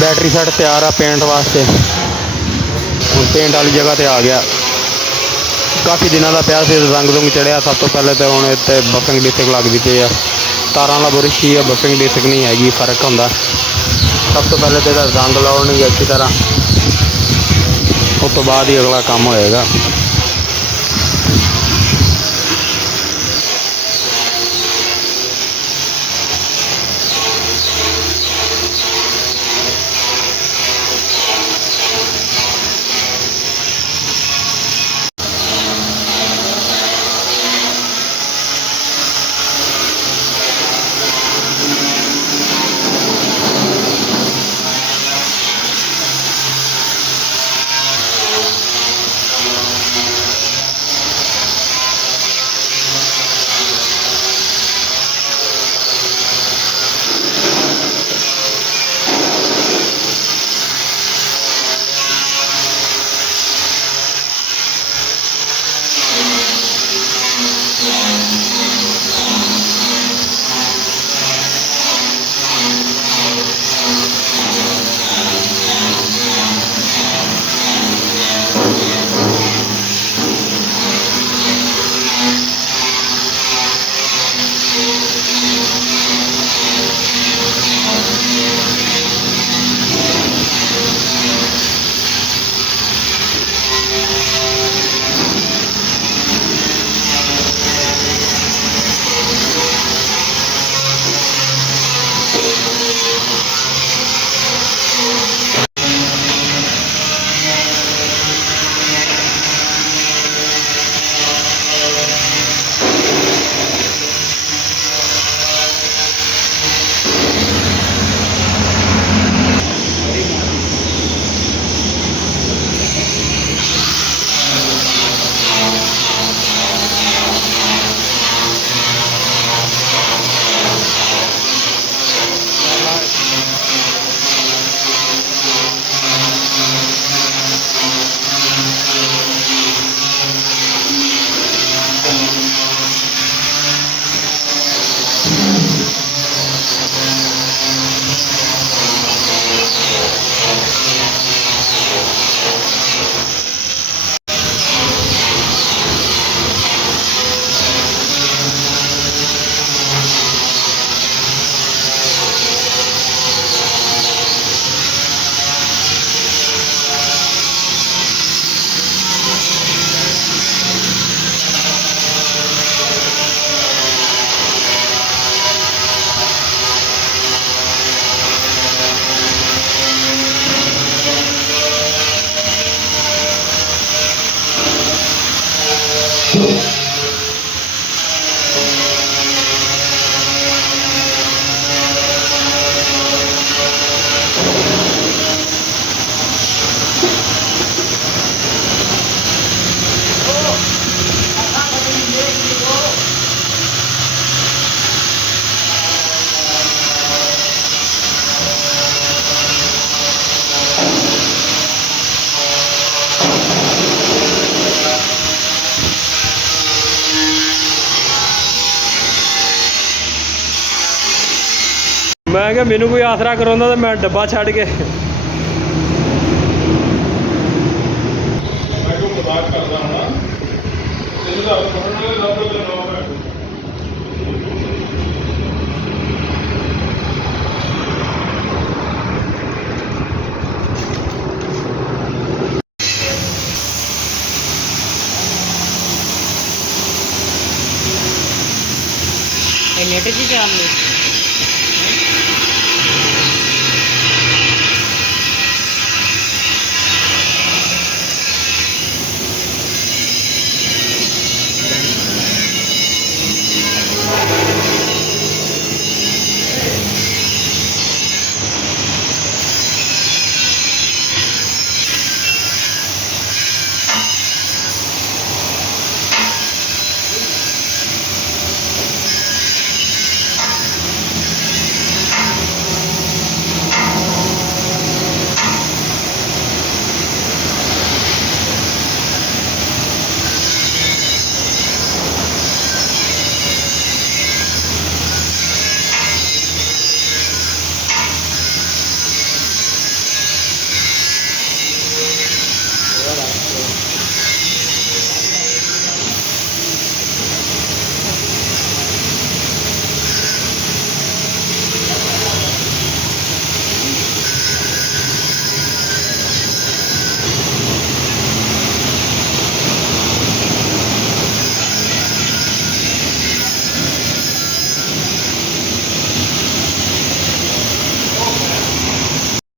Battery set तैयार आ paint वास्ते। ਹੁਣ पेंट वाली जगह ਤੇ आ गया। काफ़ी दिनों का ਪਿਆ ਸੀ रंग रुंग चढ़िया। सब तो पहले तो ਹੁਣ ਇੱਥੇ ਬਫਿੰਗ ਡਿਸਕ ਲੱਗਦੀ ਪਈ ਆ। ਤਾਰਾਂ ਦਾ ਬੁਰਸ਼ ਹੀ ਆ, ਬਫਿੰਗ ਡਿਸਕ ਨਹੀਂ ਹੈਗੀ, फ़र्क ਹੁੰਦਾ। ਸਭ ਤੋਂ ਪਹਿਲੇ ਤਾਂ ਇਹਦਾ ਰੰਗ ਲਾਉਣਗੇ ਅੱਛੀ ਤਰ੍ਹਾਂ, ਉਸ ਤੋਂ ਬਾਅਦ ਹੀ ਅਗਲਾ ਕੰਮ ਹੋਏਗਾ। मैं क्या मैनू कोई आसरा करांदा तो मैं डब्बा छड़ के नेट की क्या